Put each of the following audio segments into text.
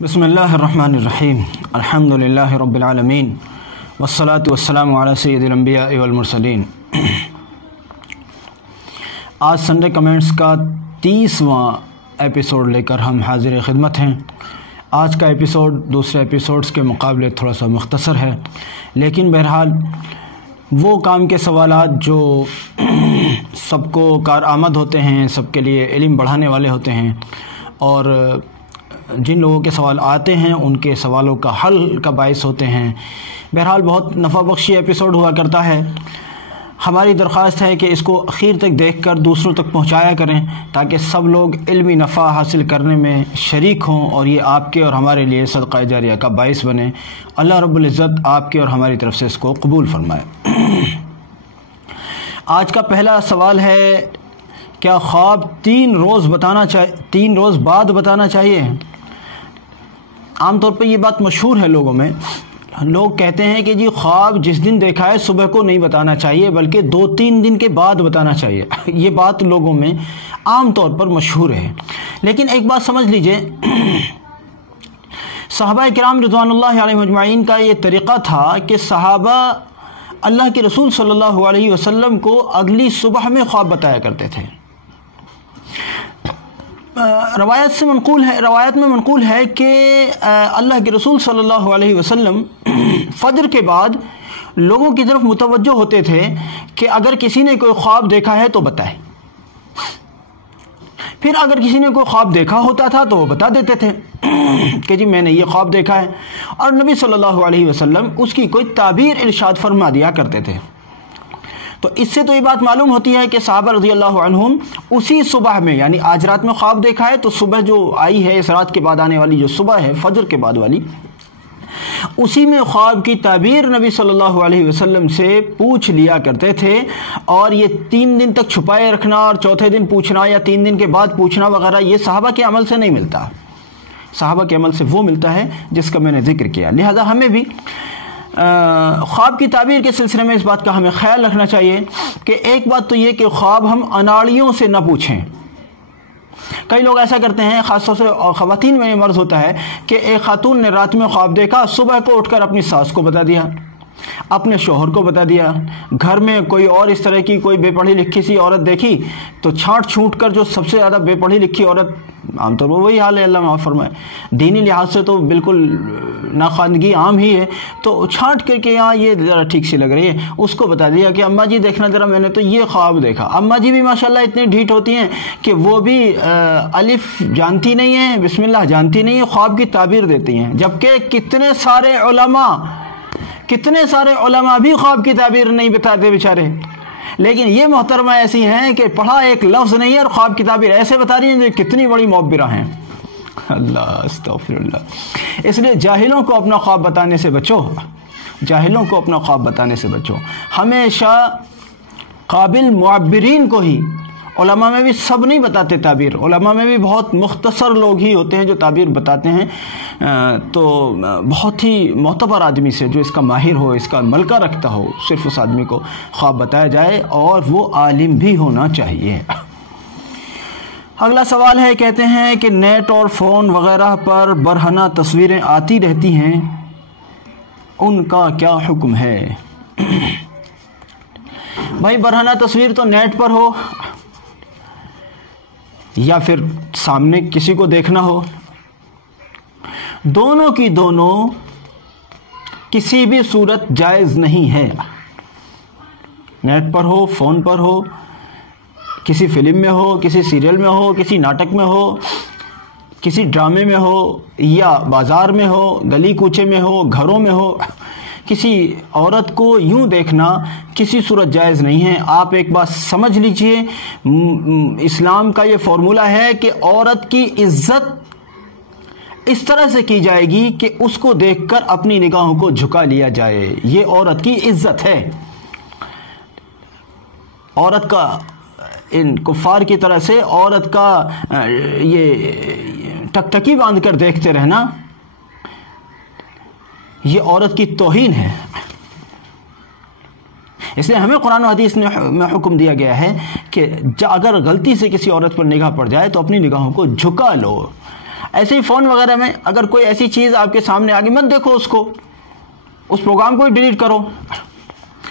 بسم اللہ الرحمن الرحیم الحمد للہ رب العالمین والصلاة والسلام علی سید الانبیاء والمرسلین۔ آج سنڈے کمنٹس کا 30واں ایپیسوڈ لے کر ہم حاضر خدمت ہیں۔ آج کا ایپیسوڈ دوسرے ایپیسوڈز کے مقابلے تھوڑا سا مختصر ہے، لیکن بہرحال وہ کام کے سوالات جو سب کو کارآمد ہوتے ہیں، سب کے لیے علم بڑھانے والے ہوتے ہیں، اور جن لوگوں کے سوال آتے ہیں ان کے سوالوں کا حل کا باعث ہوتے ہیں۔ بہرحال بہت نفع بخشی ایپیسوڈ ہوا کرتا ہے۔ ہماری درخواست ہے کہ اس کو اخیر تک دیکھ کر دوسروں تک پہنچایا کریں تاکہ سب لوگ علمی نفع حاصل کرنے میں شریک ہوں، اور یہ آپ کے اور ہمارے لیے صدقہ جاریہ کا باعث بنے۔ اللہ رب العزت آپ کے اور ہماری طرف سے اس کو قبول فرمائے۔ آج کا پہلا سوال ہے، کیا خواب 3 روز بعد بتانا چاہیے؟ عام طور پہ یہ بات مشہور ہے لوگوں میں۔ لوگ کہتے ہیں کہ جی خواب جس دن دیکھا ہے صبح کو نہیں بتانا چاہیے بلکہ 2-3 دن کے بعد بتانا چاہیے۔ یہ بات لوگوں میں عام طور پر مشہور ہے، لیکن ایک بات سمجھ لیجئے، صحابہ کرام رضوان اللہ علیہم اجمعین کا یہ طریقہ تھا کہ صحابہ اللہ کے رسول صلی اللہ علیہ وسلم کو اگلی صبح میں خواب بتایا کرتے تھے۔ روایت میں منقول ہے کہ اللہ کے رسول صلی اللہ علیہ وسلم فجر کے بعد لوگوں کی طرف متوجہ ہوتے تھے کہ اگر کسی نے کوئی خواب دیکھا ہے تو بتائے۔ پھر اگر کسی نے کوئی خواب دیکھا ہوتا تھا تو وہ بتا دیتے تھے کہ جی میں نے یہ خواب دیکھا ہے، اور نبی صلی اللہ علیہ وسلم اس کی کوئی تعبیر ارشاد فرما دیا کرتے تھے۔ تو اس سے تو یہ بات معلوم ہوتی ہے کہ صحابہ رضی اللہ عنہم اسی صبح میں، یعنی آج رات میں خواب دیکھا ہے تو صبح جو آئی ہے، اس رات کے بعد آنے والی جو صبح ہے فجر کے بعد والی، اسی میں خواب کی تعبیر نبی صلی اللہ علیہ وسلم سے پوچھ لیا کرتے تھے۔ اور یہ 3 دن تک چھپائے رکھنا اور چوتھے دن پوچھنا یا 3 دن کے بعد پوچھنا وغیرہ، یہ صحابہ کے عمل سے نہیں ملتا۔ صحابہ کے عمل سے وہ ملتا ہے جس کا میں نے ذکر کیا۔ لہذا ہمیں بھی خواب کی تعبیر کے سلسلے میں اس بات کا ہمیں خیال رکھنا چاہیے کہ ایک بات تو یہ کہ خواب ہم اناڑیوں سے نہ پوچھیں۔ کئی لوگ ایسا کرتے ہیں، خاص طور سے خواتین میں یہ مرض ہوتا ہے کہ ایک خاتون نے رات میں خواب دیکھا، صبح کو اٹھ کر اپنی ساس کو بتا دیا، اپنے شوہر کو بتا دیا، گھر میں کوئی اور اس طرح کی کوئی بے پڑھی لکھی سی عورت دیکھی تو چھانٹ چھوٹ کر، جو سب سے زیادہ بے پڑھی لکھی عورت عام طور پر وہی حال ہے، اللہ معاف فرمائے، دینی لحاظ سے تو بالکل ناخواندگی عام ہی ہے، تو چھانٹ کر کے یہاں یہ ذرا ٹھیک سی لگ رہی ہے، اس کو بتا دیا کہ اماں جی دیکھنا ذرا میں نے تو یہ خواب دیکھا۔ اماں جی بھی ماشاءاللہ اتنی ڈھیٹ ہوتی ہیں کہ وہ بھی الف جانتی نہیں ہیں، بسم اللہ جانتی نہیں ہیں، خواب کی تعبیر دیتی ہیں، جبکہ کتنے سارے علماء بھی خواب کی تعبیر نہیں بتاتے بیچارے۔ لیکن یہ محترمہ ایسی ہیں کہ پڑھا ایک لفظ نہیں ہے اور خواب کی تعبیر ایسے بتا رہی ہیں جو کتنی بڑی معبرہ ہیں۔ اللہ استغفر اللہ۔ اس لیے جاہلوں کو اپنا خواب بتانے سے بچو، جاہلوں کو اپنا خواب بتانے سے بچو۔ ہمیشہ قابل معبرین کو ہی، علماء میں بھی سب نہیں بتاتے تعبیر، علماء میں بھی بہت مختصر لوگ ہی ہوتے ہیں جو تعبیر بتاتے ہیں، تو بہت ہی معتبر آدمی سے جو اس کا ماہر ہو، اس کا ملکہ رکھتا ہو، صرف اس آدمی کو خواب بتایا جائے، اور وہ عالم بھی ہونا چاہیے۔ اگلا سوال ہے، کہتے ہیں کہ نیٹ اور فون وغیرہ پر برہنہ تصویریں آتی رہتی ہیں، ان کا کیا حکم ہے؟ بھائی برہنہ تصویر تو نیٹ پر ہو یا پھر سامنے کسی کو دیکھنا ہو، دونوں کی دونوں کسی بھی صورت جائز نہیں ہے۔ نیٹ پر ہو، فون پر ہو، کسی فلم میں ہو، کسی سیریل میں ہو، کسی ناٹک میں ہو، کسی ڈرامے میں ہو، یا بازار میں ہو، گلی کوچے میں ہو، گھروں میں ہو، کسی عورت کو یوں دیکھنا کسی صورت جائز نہیں ہے۔ آپ ایک بات سمجھ لیجئے، اسلام کا یہ فارمولہ ہے کہ عورت کی عزت اس طرح سے کی جائے گی کہ اس کو دیکھ کر اپنی نگاہوں کو جھکا لیا جائے، یہ عورت کی عزت ہے۔ عورت کا ان کفار کی طرح سے عورت کا یہ ٹکٹکی باندھ کر دیکھتے رہنا، یہ عورت کی توہین ہے۔ اس لیے ہمیں قرآن و حدیث میں حکم دیا گیا ہے کہ اگر غلطی سے کسی عورت پر نگاہ پڑ جائے تو اپنی نگاہوں کو جھکا لو۔ ایسے ہی فون وغیرہ میں اگر کوئی ایسی چیز آپ کے سامنے آ گئی مت دیکھو اس کو، اس پروگرام کو ہی ڈیلیٹ کرو.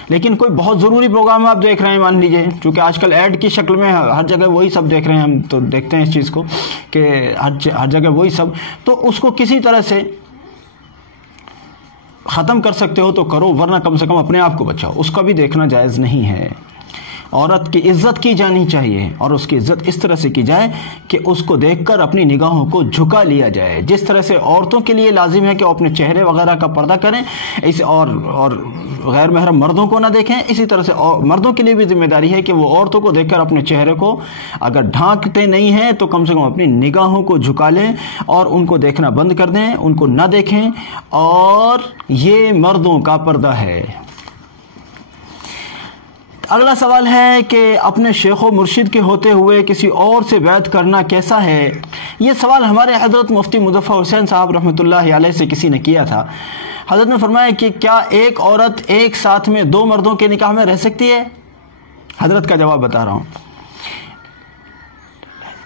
لیکن کوئی بہت ضروری پروگرام آپ دیکھ رہے ہیں مان لیجئے، چونکہ آج کل ایڈ کی شکل میں ہر جگہ وہی سب دیکھ رہے ہیں، ہم تو دیکھتے ہیں اس چیز کو کہ ہر جگہ وہی سب، تو اس کو کسی طرح سے ختم کر سکتے ہو تو کرو، ورنہ کم سے کم اپنے آپ کو بچاؤ. اس کا بھی دیکھنا جائز نہیں ہے. عورت کی عزت کی جانی چاہیے، اور اس کی عزت اس طرح سے کی جائے کہ اس کو دیکھ کر اپنی نگاہوں کو جھکا لیا جائے. جس طرح سے عورتوں کے لیے لازم ہے کہ وہ اپنے چہرے وغیرہ کا پردہ کریں اور غیر محرم مردوں کو نہ دیکھیں، اسی طرح سے مردوں کے لیے بھی ذمہ داری ہے کہ وہ عورتوں کو دیکھ کر اپنے چہرے کو اگر ڈھانکتے نہیں ہیں تو کم سے کم اپنی نگاہوں کو جھکا لیں اور ان کو دیکھنا بند کر دیں، ان کو نہ دیکھیں. اور یہ مردوں کا پردہ ہے. اگلا سوال ہے کہ اپنے شیخ و مرشد کے ہوتے ہوئے کسی اور سے بیعت کرنا کیسا ہے؟ یہ سوال ہمارے حضرت مفتی مظفر حسین صاحب رحمۃ اللہ علیہ سے کسی نے کیا تھا. حضرت نے فرمایا کہ کیا ایک عورت ایک ساتھ میں دو مردوں کے نکاح میں رہ سکتی ہے؟ حضرت کا جواب بتا رہا ہوں.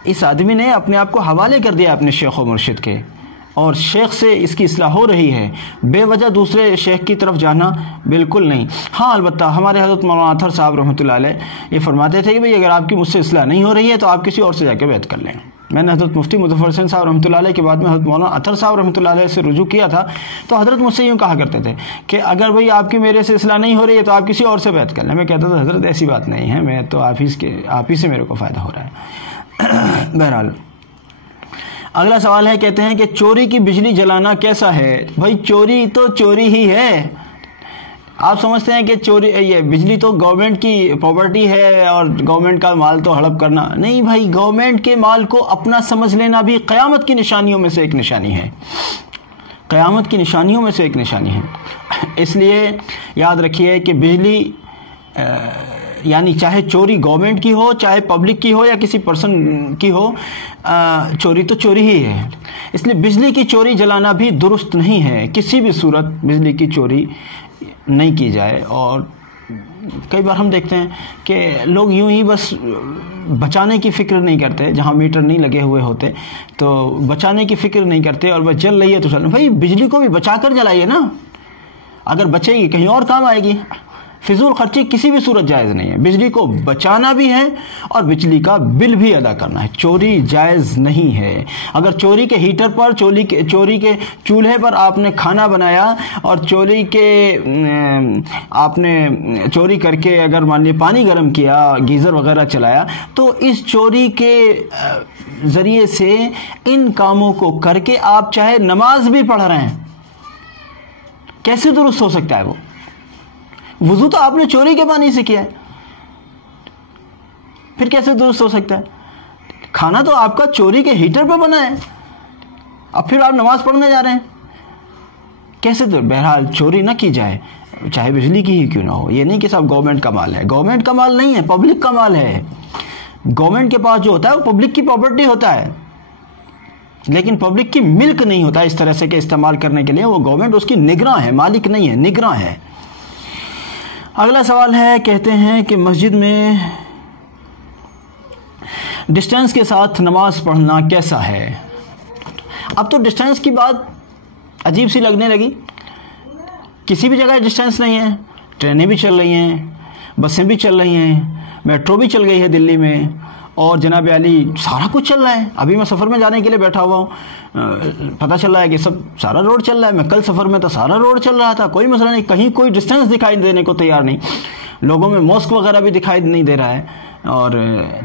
اس آدمی نے اپنے آپ کو حوالے کر دیا اپنے شیخ و مرشد کے، اور شیخ سے اس کی اصلاح ہو رہی ہے. بے وجہ دوسرے شیخ کی طرف جانا بالکل نہیں. ہاں البتہ ہمارے حضرت مولانا اطہر صاحب رحمۃ اللہ علیہ یہ فرماتے تھے کہ بھئی اگر آپ کی مجھ سے اصلاح نہیں ہو رہی ہے تو آپ کسی اور سے جا کے بیعت کر لیں. میں نے حضرت مفتی مظفر حسین صاحب رحمۃ اللہ علیہ کے بعد میں حضرت مولانا اطہر صاحب رحمۃ اللہ علیہ سے رجوع کیا تھا تو حضرت مجھ سے یوں کہا کرتے تھے کہ اگر بھئی آپ کی میرے سے اصلاح نہیں ہو رہی ہے تو آپ کسی اور سے بیعت کر لیں. میں کہتا تھا حضرت ایسی بات نہیں ہے، میں تو آپ ہی سے میرے کو فائدہ ہو رہا ہے. بہرحال اگلا سوال ہے، کہتے ہیں کہ چوری کی بجلی جلانا کیسا ہے؟ بھائی چوری تو چوری ہی ہے. آپ سمجھتے ہیں کہ چوری یہ بجلی تو گورنمنٹ کی پراپرٹی ہے اور گورنمنٹ کا مال تو ہڑپ کرنا نہیں. بھائی گورنمنٹ کے مال کو اپنا سمجھ لینا بھی قیامت کی نشانیوں میں سے ایک نشانی ہے. قیامت کی نشانیوں میں سے ایک نشانی ہے. اس لیے یاد رکھیے کہ بجلی یعنی چاہے چوری گورنمنٹ کی ہو، چاہے پبلک کی ہو یا کسی پرسن کی ہو، چوری تو چوری ہی ہے. اس لیے بجلی کی چوری جلانا بھی درست نہیں ہے. کسی بھی صورت بجلی کی چوری نہیں کی جائے. اور کئی بار ہم دیکھتے ہیں کہ لوگ یوں ہی بس بچانے کی فکر نہیں کرتے، جہاں میٹر نہیں لگے ہوئے ہوتے تو بچانے کی فکر نہیں کرتے، اور بس جل رہی ہے تو چل. بھائی بجلی کو بھی بچا کر جلائیے نا. اگر بچے گی کہیں اور کام آئے گی. فضول خرچی کسی بھی صورت جائز نہیں ہے. بجلی کو بچانا بھی ہے اور بجلی کا بل بھی ادا کرنا ہے. چوری جائز نہیں ہے. اگر چوری کے ہیٹر پر، چوری کے چولہے پر آپ نے کھانا بنایا اور آپ نے چوری کر کے اگر مان لیے پانی گرم کیا، گیزر وغیرہ چلایا، تو اس چوری کے ذریعے سے ان کاموں کو کر کے آپ چاہے نماز بھی پڑھ رہے ہیں، کیسے درست ہو سکتا ہے وہ؟ وضو تو آپ نے چوری کے پانی سے کیا ہے، پھر کیسے درست ہو سکتا ہے؟ کھانا تو آپ کا چوری کے ہیٹر پہ بنا ہے، اب پھر آپ نماز پڑھنے جا رہے ہیں، کیسے؟ بہرحال چوری نہ کی جائے، چاہے بجلی کی ہی کیوں نہ ہو. یہ نہیں کہ صاحب گورنمنٹ کا مال ہے. گورنمنٹ کا مال نہیں ہے، پبلک کا مال ہے. گورنمنٹ کے پاس جو ہوتا ہے وہ پبلک کی پراپرٹی ہوتا ہے، لیکن پبلک کی ملک نہیں ہوتا اس طرح سے کہ استعمال کرنے کے لیے وہ گورنمنٹ اس کی نگراں ہے، مالک نہیں ہے، نگراں ہے. اگلا سوال ہے، کہتے ہیں کہ مسجد میں ڈسٹینس کے ساتھ نماز پڑھنا کیسا ہے؟ اب تو ڈسٹینس کی بات عجیب سی لگنے لگی. کسی بھی جگہ ڈسٹینس نہیں ہے. ٹرینیں بھی چل رہی ہیں، بسیں بھی چل رہی ہیں، میٹرو بھی چل گئی ہے دلی میں، اور جناب علی سارا کچھ چل رہا ہے. ابھی میں سفر میں جانے کے لیے بیٹھا ہوا ہوں، پتہ چل رہا ہے کہ سارا روڈ چل رہا ہے. میں کل سفر میں تو سارا روڈ چل رہا تھا، کوئی مسئلہ نہیں. کہیں کوئی ڈسٹینس دکھائی دینے کو تیار نہیں. لوگوں میں ماسک وغیرہ بھی دکھائی نہیں دے رہا ہے. اور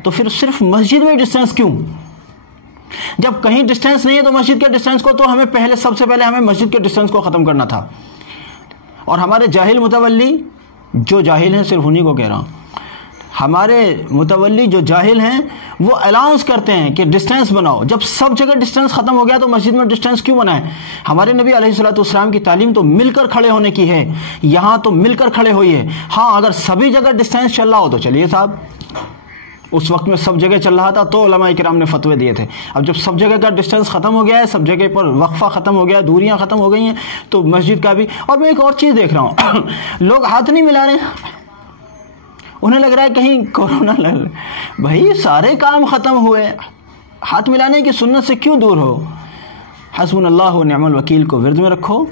تو پھر صرف مسجد میں ڈسٹینس کیوں؟ جب کہیں ڈسٹینس نہیں ہے تو مسجد کے ڈسٹینس کو تو ہمیں سب سے پہلے ہمیں مسجد کے ڈسٹینس کو ختم کرنا تھا. اور ہمارے جاہل متولی جو جاہل ہیں، صرف انہی کو کہہ رہا ہوں، ہمارے متولی جو جاہل ہیں وہ الاؤنس کرتے ہیں کہ ڈسٹینس بناؤ. جب سب جگہ ڈسٹینس ختم ہو گیا تو مسجد میں ڈسٹینس کیوں بنائیں؟ ہمارے نبی علیہ الصلوۃ والسلام کی تعلیم تو مل کر کھڑے ہونے کی ہے. یہاں تو مل کر کھڑے ہوئیے. ہاں اگر سبھی جگہ ڈسٹینس چل رہا ہو تو چلیے صاحب. اس وقت میں سب جگہ چل رہا تھا تو علماء کرام نے فتوے دیے تھے. اب جب سب جگہ کا ڈسٹینس ختم ہو گیا ہے، سب جگہ پر وقفہ ختم ہو گیا، دوریاں ختم ہو گئی ہیں، تو مسجد کا بھی. اور میں ایک اور چیز دیکھ رہا ہوں، لوگ ہاتھ نہیں ملا رہے، انہیں لگ رہا ہے کہیں کورونا لگ رہا. بھائی سارے کام ختم ہوئے، ہاتھ ملانے کی سنت سے کیوں دور ہو؟ حسبنا اللہ و نعم الوکیل کو ورد میں رکھو،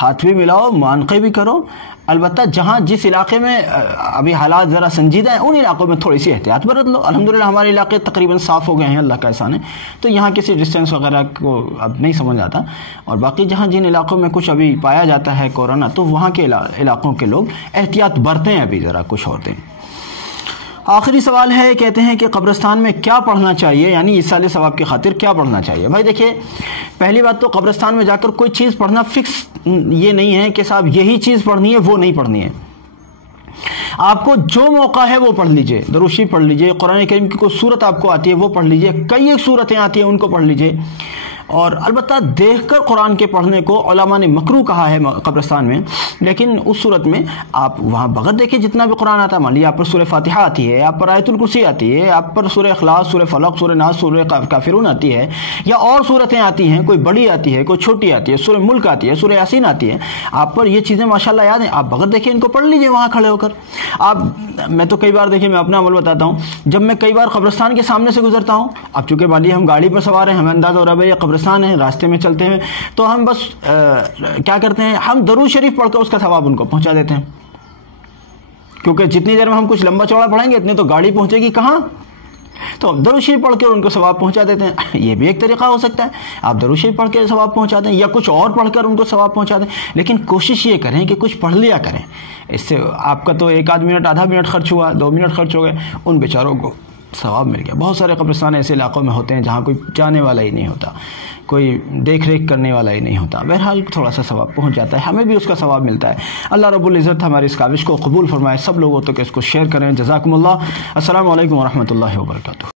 ہاتھ بھی ملاؤ، معانقے بھی کرو۔ البتہ جہاں جس علاقے میں ابھی حالات ذرا سنجیدہ ہیں ان علاقوں میں تھوڑی سی احتیاط برت لو۔ الحمدللہ ہمارے علاقے تقریباً صاف ہو گئے ہیں، اللہ کا احسان ہے، تو یہاں کسی ڈسٹینس وغیرہ کو اب نہیں سمجھ آتا۔ اور باقی جہاں جن علاقوں میں کچھ ابھی پایا جاتا ہے کورونا، تو وہاں کے علاقوں کے لوگ احتیاط برتیں ابھی ذرا کچھ ہوتے ہیں۔ آخری سوال ہے، کہتے ہیں کہ قبرستان میں کیا پڑھنا چاہیے، یعنی ایصال ثواب کی خاطر کیا پڑھنا چاہیے؟ بھائی دیکھیے، پہلی بات تو قبرستان میں جا کر کوئی چیز پڑھنا فکس یہ نہیں ہے کہ صاحب یہی چیز پڑھنی ہے، وہ نہیں پڑھنی ہے۔ آپ کو جو موقع ہے وہ پڑھ لیجئے، درود شریف پڑھ لیجئے، قرآن کریم کی کوئی صورت آپ کو آتی ہے وہ پڑھ لیجئے، کئی ایک صورتیں آتی ہیں ان کو پڑھ لیجئے۔ اور البتہ دیکھ کر قرآن کے پڑھنے کو علماء نے مکروہ کہا ہے قبرستان میں، لیکن اس صورت میں آپ وہاں بغیر دیکھیں جتنا بھی قرآن آتا ہے، مان لیجیے آپ پر سورہ فاتحہ آتی ہے، آپ پر آیت الکرسی آتی ہے، آپ پر سورہ اخلاص، سورہ فلق، سورہ ناس، سورہ کافرون آتی ہے، یا اور صورتیں آتی ہیں، کوئی بڑی آتی ہے، کوئی چھوٹی آتی ہے، سورہ ملک آتی ہے، سورہ یاسین آتی ہے، آپ پر یہ چیزیں ماشاءاللہ یاد ہیں، آپ بغیر دیکھیں ان کو پڑھ لیجئے وہاں کھڑے ہو کر۔ میں تو کئی بار دیکھیں، میں اپنا عمل بتاتا ہوں، جب میں کئی بار قبرستان کے سامنے سے گزرتا ہوں، اب چونکہ مان لیجیے ہم گاڑی پر سوار ہیں، ہمیں اندازہ ہو رہا ہے یہ قبرستان ہے، راستے میں چلتے ہیں، تو ہم بس کیا کرتے ہیں، ہم درود شریف پڑھ کر اس کا ثواب ان کو پہنچا دیتے ہیں، کیونکہ جتنی دیر میں ہم کچھ لمبا چوڑا پڑھیں گے اتنے تو گاڑی پہنچے گی کہاں، تو درود شریف پڑھ کے ان کو ثواب پہنچا دیتے ہیں۔ یہ بھی ایک طریقہ ہو سکتا ہے، آپ درود شریف پڑھ کے ثواب پہنچا دیں، یا کچھ اور پڑھ کر ان کو ثواب پہنچا دیں، لیکن کوشش یہ کریں کہ کچھ پڑھ لیا کریں، اس سے آپ کا تو ایک آدھ منٹ، آدھا منٹ خرچ ہوا، 2 منٹ خرچ ہو گئے، ان بیچاروں کو ثواب مل گیا۔ بہت سارے قبرستان ایسے علاقوں میں ہوتے ہیں جہاں کوئی جانے والا ہی نہیں ہوتا، کوئی دیکھ ریکھ کرنے والا ہی نہیں ہوتا، بہرحال تھوڑا سا ثواب پہنچ جاتا ہے، ہمیں بھی اس کا ثواب ملتا ہے۔ اللہ رب العزت ہماری اس کاوش کو قبول فرمائے، سب لوگوں تک اس کو شیئر کریں۔ جزاکم اللہ۔ السلام علیکم ورحمۃ اللہ وبرکاتہ۔